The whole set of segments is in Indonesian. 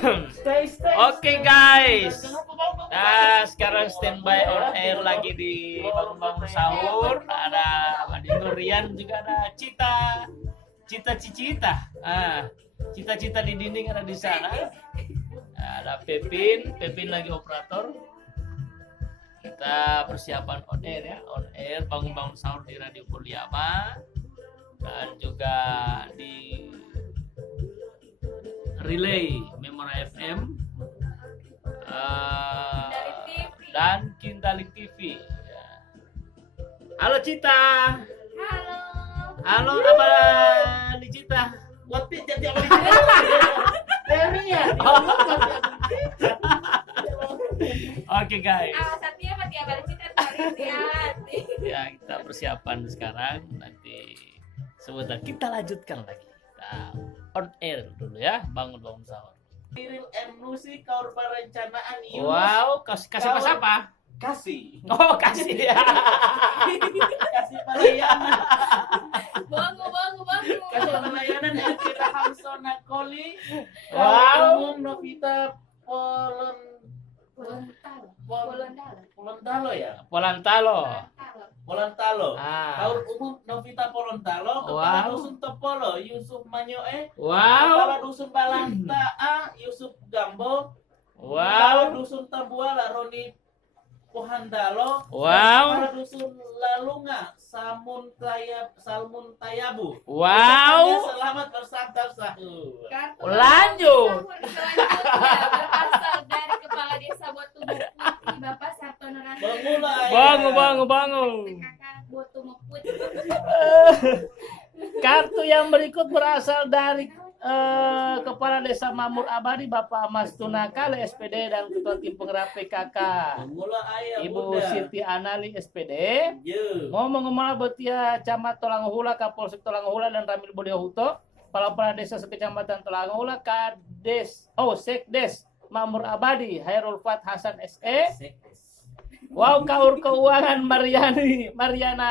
Oke guys, nah sekarang standby on air lagi di bangun-bangun sahur. Ada Adi Nurian, juga ada Cita Cita-Cita. Cita-Cita di dinding ada di sana. Ada Pepin lagi operator. Kita persiapan on air ya, on air bangun-bangun sahur di Radio Poliama dan juga di relay Memora FM dan Kindalik TV. Halo Cita. Halo apa di Cita? Wati jadi apa ya? Oke guys. Alasannya apa tiap hari kita hati. Ya kita persiapan sekarang, nanti sebentar kita lanjutkan lagi. Kita on air dulu ya, bangun-bangun sahur. Kirim musik kaur perencanaan Yunus. Wow, kasih apa? Kasih. Oh kasih ya. Kasih pelayanan. Bangu. Kasih pelayanan Elvira Hamsona Koli. Wow. Umum Novita Polontalo ya? Polontalo. Kaur umum Novita Polontalo. Kepala Wow. Dusun Topolo Yusuf Manyoe. Wow. Kepala Dusun Balanta A Yusuf Gambo. Kepala Wow. Dusun Tambuala Roni Pohandalo. Wow. Kepala Dusun Lalunga Salmun Tayabu. Wow. Selamat bersantap sahur. Lanjut. Selanjutnya berasal dari Kepala Desa Botumuk Putih Bapak Sartono Rasa. Bangun. Kakak Botumuk Putih. Kartu yang berikut berasal dari Kepala Desa Mamur Abadi Bapak Mas Tunakal SPD dan Ketua Tim Penggerak PKK Mula ayah Ibu Bunda. Siti Anali SPD. Ye. Ngomong-ngomong betia Camat Tolanghula, Kapolsek Tolanghula dan Ramil Bodeo Huto, Kepala Desa Sekecamatan Tolanghula, Sekdes Mamur Abadi Hairul Fat Hasan SE. Wow, Kaur Keuangan Mariana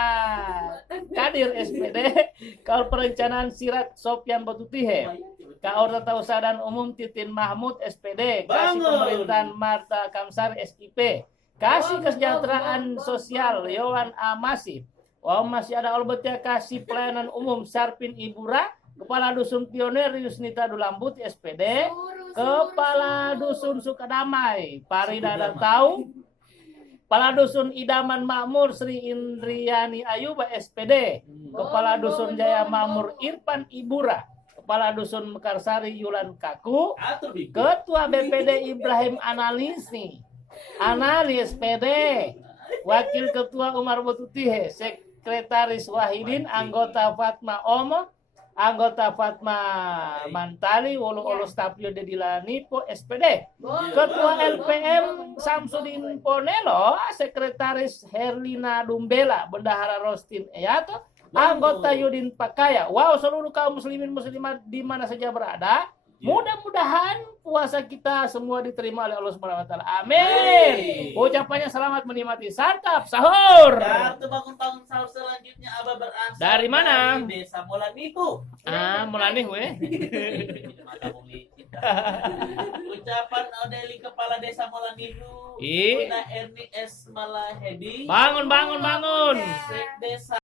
Kadir SPD, Kaur Perencanaan Sirat Sopyan Botutihe, Kaur Tata Usaha dan Umum Titin Mahmud SPD, Kasih Pemerintahan Marta Kamsari SIP, Kasih Kesejahteraan Sosial Yowan Amasif. Wow, masih ada Olbetia Kasih Pelayanan Umum Sarpin Ibura, Kepala Dusun Pionir Yusnita Dulambut SPD, Kepala Dusun Sukadamai Parida Datau, Kepala Dusun Idaman Makmur Sri Indriani Ayuba SPD, Kepala Dusun Jaya Makmur Irfan Ibura, Kepala Dusun Mekarsari Yulan Kaku, Ketua BPD Ibrahim Analis SPD, Wakil Ketua Umar Botutihe, Sekretaris Wahidin, Anggota Fatma Omo, Anggota Fatma Mantali, Wolo Stapio Dedilanipo SPD, Ketua LPM Samsudin Ponelo, Sekretaris Herlina Dumbela, Bendahara Rostin Eyato, Anggota Yudin Pakaya. Wow, seluruh kaum muslimin muslimat di mana saja berada, mudah-mudahan puasa kita semua diterima oleh Allah Subhanahu wa taala. Amin. Ucapannya selamat menikmati santap sahur. Kartu bangun sahur selanjutnya Abah berasal Dari mana? dari Desa Molanihu. Mulanih weh. Ucapan Odeli Kepala Desa Molanihu. Ih. Bunda Erni S Malahedi. Bangun. Desa